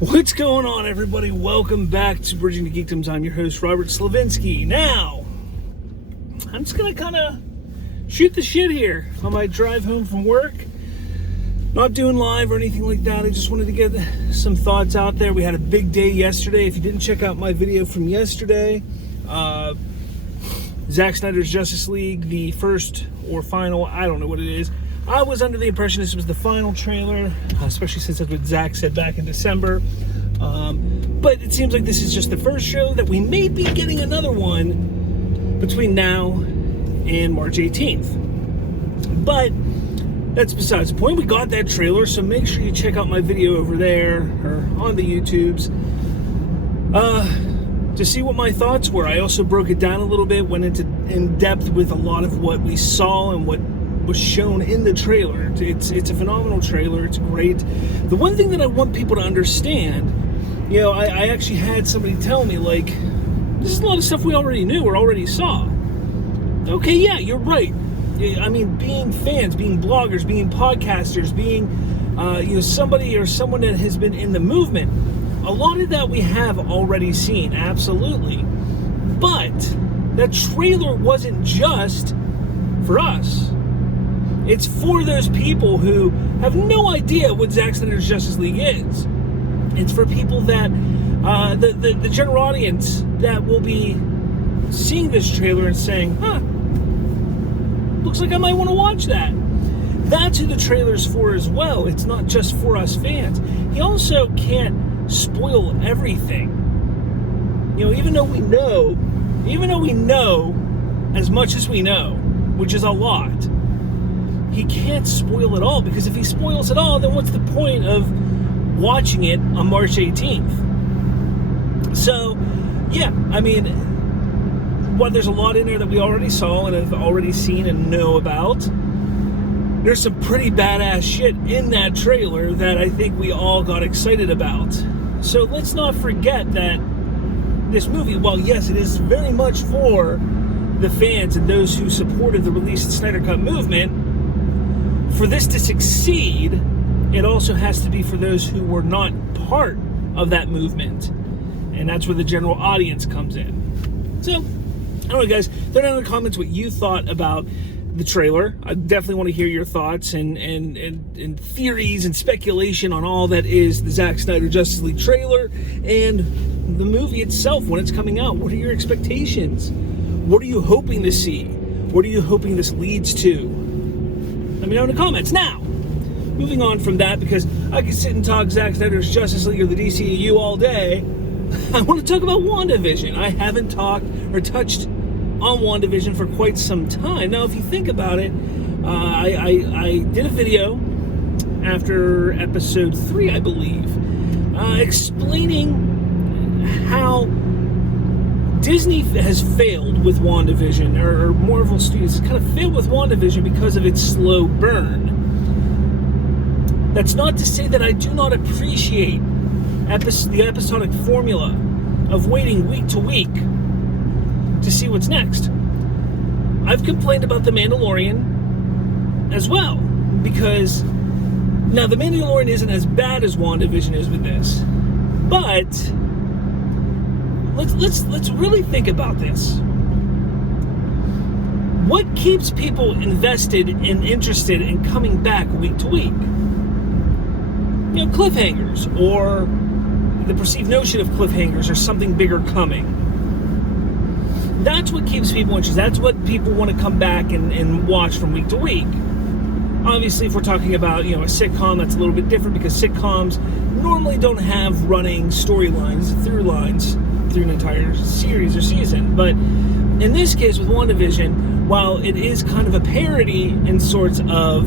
What's going on, everybody? Welcome back to Bridging the Geekdoms. I'm your host, Robert Slavinsky. Now, I'm just going to kind of shoot the shit here on my drive home from work. Not doing live or anything like that. I just wanted to get some thoughts out there. We had a big day yesterday. If you didn't check out my video from yesterday, Zack Snyder's Justice League, the first or final, I don't know what it is. I was under the impression this was the final trailer, especially since that's what Zack said back in December. But it seems like this is just the first show, that we may be getting another one between now and March 18th. But that's besides the point. We got that trailer, so make sure you check out my video over there or on the YouTubes to see what my thoughts were. I also broke it down a little bit, went into in depth with a lot of what we saw and what was shown in the trailer. It's a phenomenal trailer. It's great. The one thing that I want people to understand, I actually had somebody tell me, like, this is a lot of stuff we already knew or already saw. Okay, yeah, you're right. I mean, being fans, being bloggers, being podcasters, being somebody or someone that has been in the movement, a lot of that we have already seen, absolutely. But that trailer wasn't just for us. It's for those people who have no idea what Zack Snyder's Justice League is. It's for people that, the general audience that will be seeing this trailer and saying, looks like I might want to watch that. That's who the trailer's for as well. It's not just for us fans. He also can't spoil everything. Even though we know as much as we know, which is a lot, he can't spoil it all, because if he spoils it all, then what's the point of watching it on March 18th? So, yeah, I mean, while there's a lot in there that we already saw and have already seen and know about, there's some pretty badass shit in that trailer that I think we all got excited about. So let's not forget that this movie, while yes, it is very much for the fans and those who supported the release of the Snyder Cut movement, for this to succeed, it also has to be for those who were not part of that movement. And that's where the general audience comes in. So, I don't know, guys. Let down in the comments what you thought about the trailer. I definitely want to hear your thoughts and theories and speculation on all that is the Zack Snyder Justice League trailer and the movie itself when it's coming out. What are your expectations? What are you hoping to see? What are you hoping this leads to? Let me know in the comments. Now, moving on from that, because I could sit and talk Zack Snyder's Justice League or the DCEU all day, I want to talk about WandaVision. I haven't talked or touched on WandaVision for quite some time. Now, if you think about it, I did a video after episode 3, I believe, explaining how Disney has failed with WandaVision, or Marvel Studios kind of failed with WandaVision because of its slow burn. That's not to say that I do not appreciate the episodic formula of waiting week to week to see what's next. I've complained about The Mandalorian as well, because now The Mandalorian isn't as bad as WandaVision is with this, but let's really think about this. What keeps people invested and interested in coming back week to week? Cliffhangers, or the perceived notion of cliffhangers, or something bigger coming. That's what keeps people interested. That's what people want to come back and watch from week to week. Obviously, if we're talking about, a sitcom, that's a little bit different, because sitcoms normally don't have running storylines, through lines, through an entire series or season. But in this case with WandaVision, while it is kind of a parody in sorts of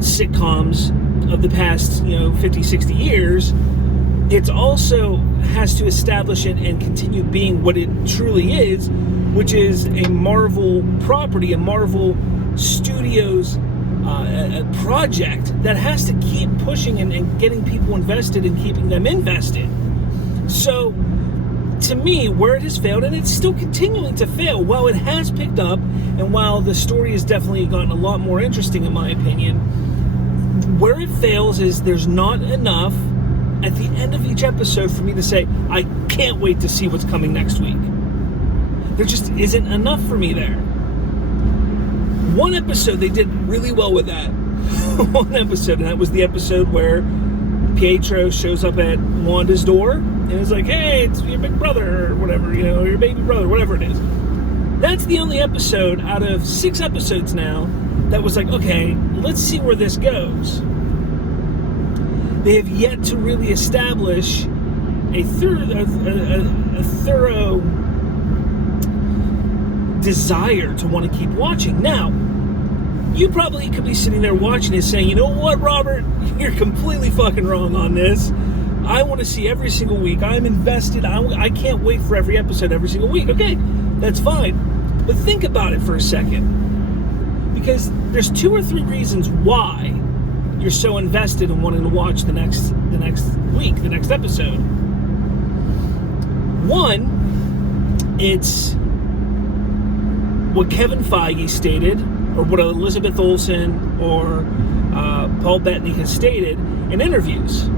sitcoms of the past 50, 60 years, it also has to establish it and continue being what it truly is, which is a Marvel property, a Marvel Studios a project that has to keep pushing and getting people invested and keeping them invested. So to me, where it has failed, and it's still continuing to fail, while it has picked up, and while the story has definitely gotten a lot more interesting, in my opinion, where it fails is there's not enough at the end of each episode for me to say, I can't wait to see what's coming next week. There just isn't enough for me there. One episode, they did really well with that. One episode, and that was the episode where Pietro shows up at Wanda's door and is like, hey, it's your big brother, or whatever, or your baby brother, whatever it is. That's the only episode out of 6 episodes now that was like, okay, let's see where this goes. They have yet to really establish a thorough desire to want to keep watching. Now, you probably could be sitting there watching this saying, you know what, Robert? You're completely fucking wrong on this. I want to see every single week. I'm invested. I can't wait for every episode every single week. Okay, that's fine. But think about it for a second. Because there's 2 or 3 reasons why you're so invested in wanting to watch the next week, the next episode. One, it's what Kevin Feige stated, or what Elizabeth Olsen or Paul Bettany has stated in interviews.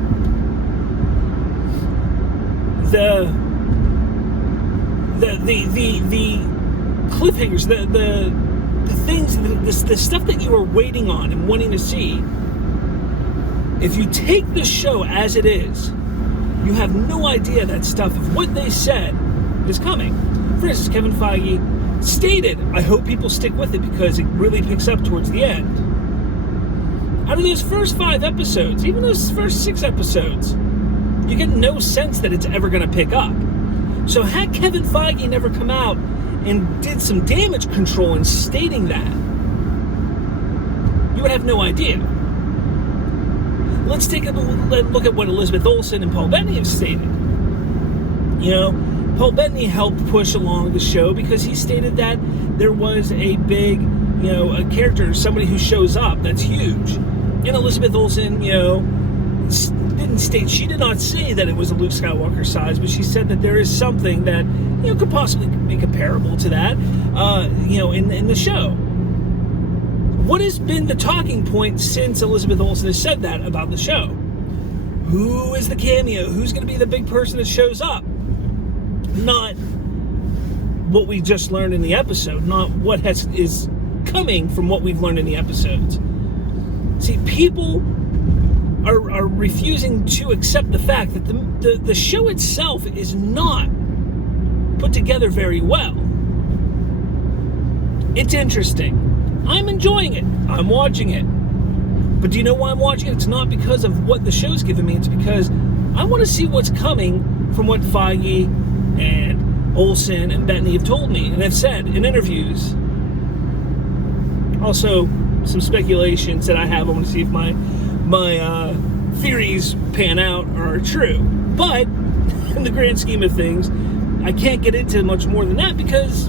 The cliffhangers, the things, the stuff that you are waiting on and wanting to see. If you take the show as it is, you have no idea that stuff of what they said is coming. For instance, Kevin Feige stated, I hope people stick with it because it really picks up towards the end. Out of those first 5 episodes, even those first 6 episodes, you get no sense that it's ever going to pick up. So had Kevin Feige never come out and did some damage control in stating that, you would have no idea. Let's take a look at what Elizabeth Olsen and Paul Bettany have stated. Paul Bettany helped push along the show because he stated that there was a big, a character, somebody who shows up that's huge. And Elizabeth Olsen, she did not say that it was a Luke Skywalker size, but she said that there is something that, could possibly be comparable to that, in the show. What has been the talking point since Elizabeth Olsen has said that about the show? Who is the cameo? Who's going to be the big person that shows up? Not what we just learned in the episode, not what is coming from what we've learned in the episodes. See, people are refusing to accept the fact that the show itself is not put together very well. It's interesting. I'm enjoying it. I'm watching it. But do you know why I'm watching it? It's not because of what the show's giving me. It's because I want to see what's coming from what Feige and Olsen and Bettany have told me and have said in interviews. Also, some speculations that I have. I want to see if my theories pan out or are true. But in the grand scheme of things, I can't get into much more than that because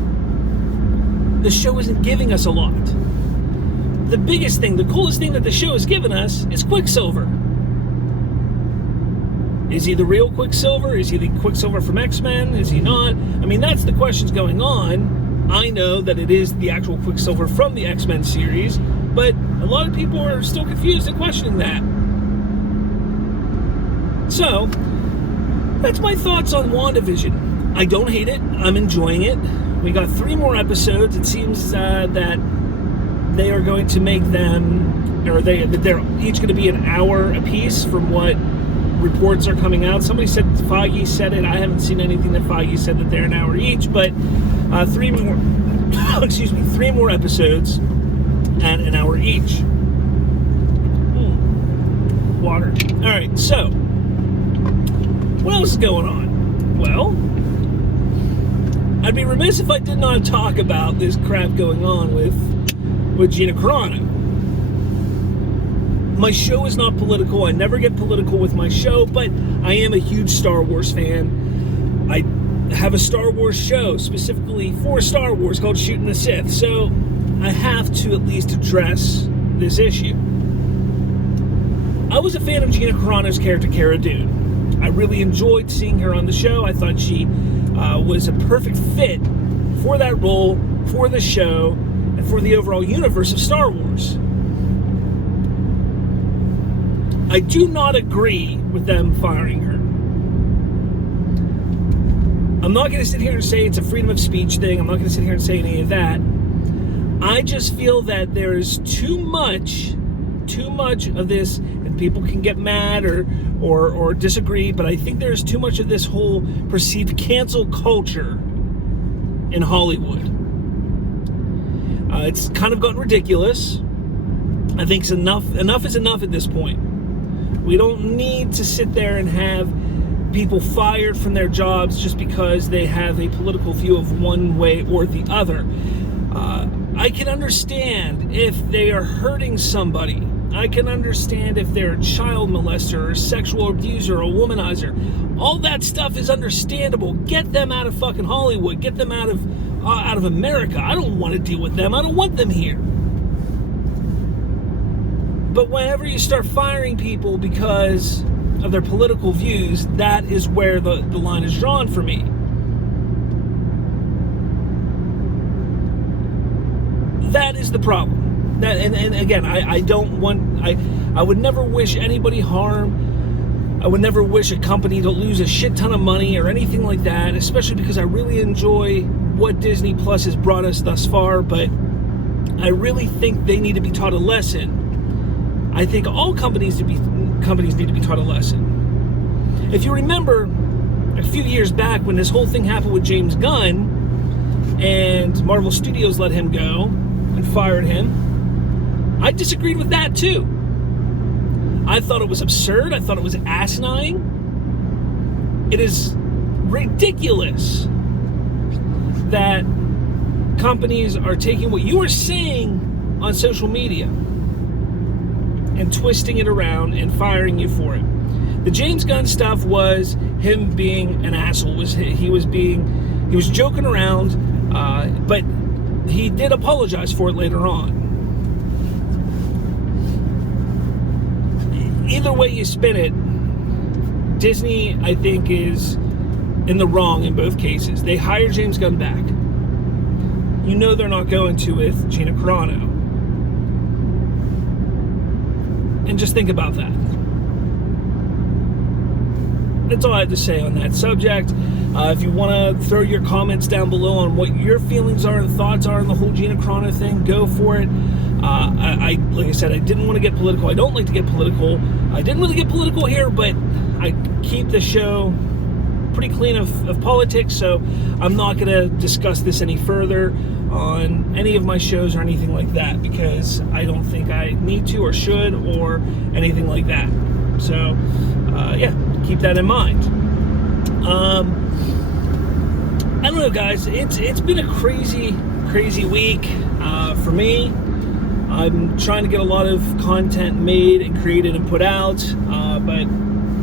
the show isn't giving us a lot. The biggest thing, the coolest thing that the show has given us is Quicksilver. Is he the real Quicksilver? Is he the Quicksilver from X-Men? Is he not? I mean, that's the questions going on. I know that it is the actual Quicksilver from the X-Men series, but a lot of people are still confused and questioning that. So, that's my thoughts on WandaVision. I don't hate it. I'm enjoying it. We got 3 more episodes. It seems that they are going to make them, or they're each going to be an hour apiece from what reports are coming out. Somebody said Feige said it. I haven't seen anything that Feige said that they're an hour each, but 3 more, 3 more episodes at an hour each. Water. All right, so what else is going on? Well, I'd be remiss if I did not talk about this crap going on with Gina Carano. My show is not political. I never get political with my show, but I am a huge Star Wars fan. I have a Star Wars show specifically for Star Wars called Shooting the Sith, so I have to at least address this issue. I was a fan of Gina Carano's character, Cara Dune. I really enjoyed seeing her on the show. I thought she was a perfect fit for that role, for the show, and for the overall universe of Star Wars. I do not agree with them firing her. I'm not going to sit here and say it's a freedom of speech thing. I'm not going to sit here and say any of that. I just feel that there is too much of this, and people can get mad or disagree, but I think there's too much of this whole perceived cancel culture in Hollywood. It's kind of gotten ridiculous. I think it's enough is enough at this point. We don't need to sit there and have people fired from their jobs just because they have a political view of one way or the other. I can understand if they are hurting somebody. I can understand if they're a child molester or a sexual abuser or a womanizer. All that stuff is understandable. Get them out of fucking Hollywood. Get them out of America. I don't want to deal with them. I don't want them here. But whenever you start firing people because of their political views, that is where the line is drawn for me. That is the problem. And again, I would never wish anybody harm. I would never wish a company to lose a shit ton of money or anything like that, especially because I really enjoy what Disney Plus has brought us thus far, but I really think they need to be taught a lesson. I think all companies need to be taught a lesson. If you remember a few years back when this whole thing happened with James Gunn and Marvel Studios let him go and fired him, I disagreed with that too. I thought it was absurd. I thought it was asinine. It is ridiculous that companies are taking what you are saying on social media and twisting it around and firing you for it. The James Gunn stuff was him being an asshole. He was joking around, but he did apologize for it later on. Either way you spin it, Disney, I think, is in the wrong in both cases. They hired James Gunn back. You know they're not going to with Gina Carano. And just think about that. That's all I have to say on that subject. If you want to throw your comments down below on what your feelings are and thoughts are on the whole Gina Carano thing, go for it. Like I said, I didn't want to get political. I don't like to get political. I didn't really get political here, but I keep the show pretty clean of politics, so I'm not going to discuss this any further on any of my shows or anything like that, because I don't think I need to or should or anything like that. So, yeah, keep that in mind. I don't know, guys. It's been a crazy week for me. I'm trying to get a lot of content made and created and put out, but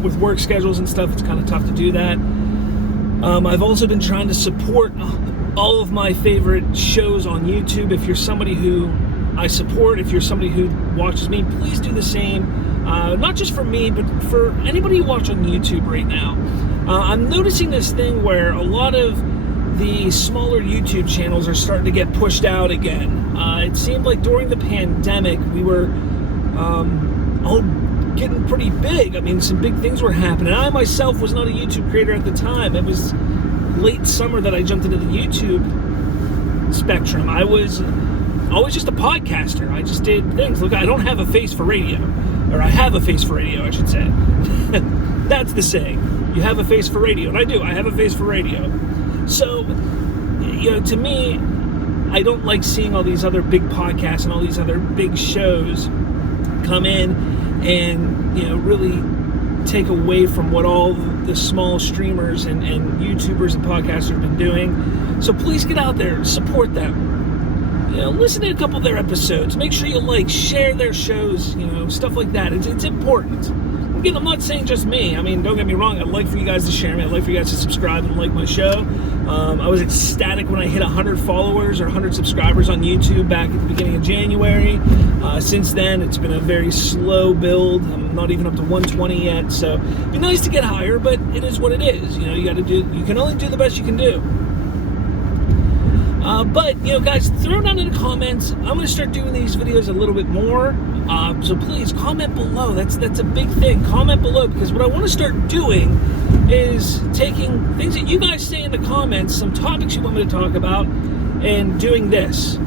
with work schedules and stuff, it's kind of tough to do that. I've also been trying to support all of my favorite shows on YouTube. If you're somebody who I support, if you're somebody who watches me, please do the same. Not just for me, but for anybody who watches on YouTube right now. I'm noticing this thing where a lot of the smaller YouTube channels are starting to get pushed out again. It seemed like during the pandemic, we were all getting pretty big. I mean, some big things were happening. I myself was not a YouTube creator at the time. It was late summer that I jumped into the YouTube spectrum. I was always just a podcaster. I just did things. Look, I don't have a face for radio. Or I have a face for radio, I should say. That's the saying. You have a face for radio. And I do. I have a face for radio. So, you know, to me, I don't like seeing all these other big podcasts and all these other big shows come in and, you know, really take away from what all the small streamers and YouTubers and podcasters have been doing. So please get out there, support them. You know, listen to a couple of their episodes. Make sure you share their shows, you know, stuff like that. It's important. Again, I'm not saying just me. I mean, don't get me wrong. I'd like for you guys to share me. I'd like for you guys to subscribe and like my show. I was ecstatic when I hit 100 followers or 100 subscribers on YouTube back at the beginning of January. Since then, it's been a very slow build. I'm not even up to 120 yet. So it'd be nice to get higher, but it is what it is. You know, you can only do the best you can do. But, guys, throw down in the comments. I'm going to start doing these videos a little bit more. So please, comment below. That's a big thing. Comment below, because what I want to start doing is taking things that you guys say in the comments, some topics you want me to talk about, and doing this.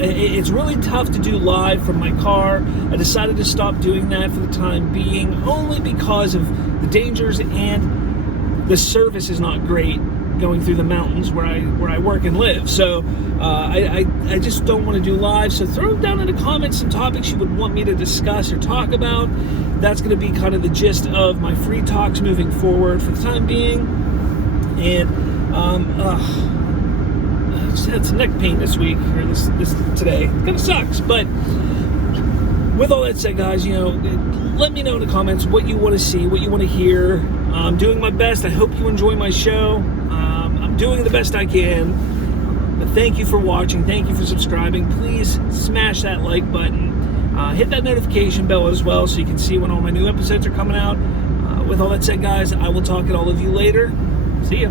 It's really tough to do live from my car. I decided to stop doing that for the time being, only because of the dangers, and the service is not great going through the mountains where I work and live. So I just don't want to do live. So throw down in the comments some topics you would want me to discuss or talk about. That's going to be kind of the gist of my free talks moving forward for the time being. And I just had some neck pain this week, or this today. It kind of sucks. But with all that said, guys, let me know in the comments what you want to see, what you want to hear. I'm doing my best. I hope you enjoy my show. I'm doing the best I can. But thank you for watching. Thank you for subscribing. Please smash that like button. Hit that notification bell as well, so you can see when all my new episodes are coming out. With all that said, guys, I will talk to all of you later. See ya.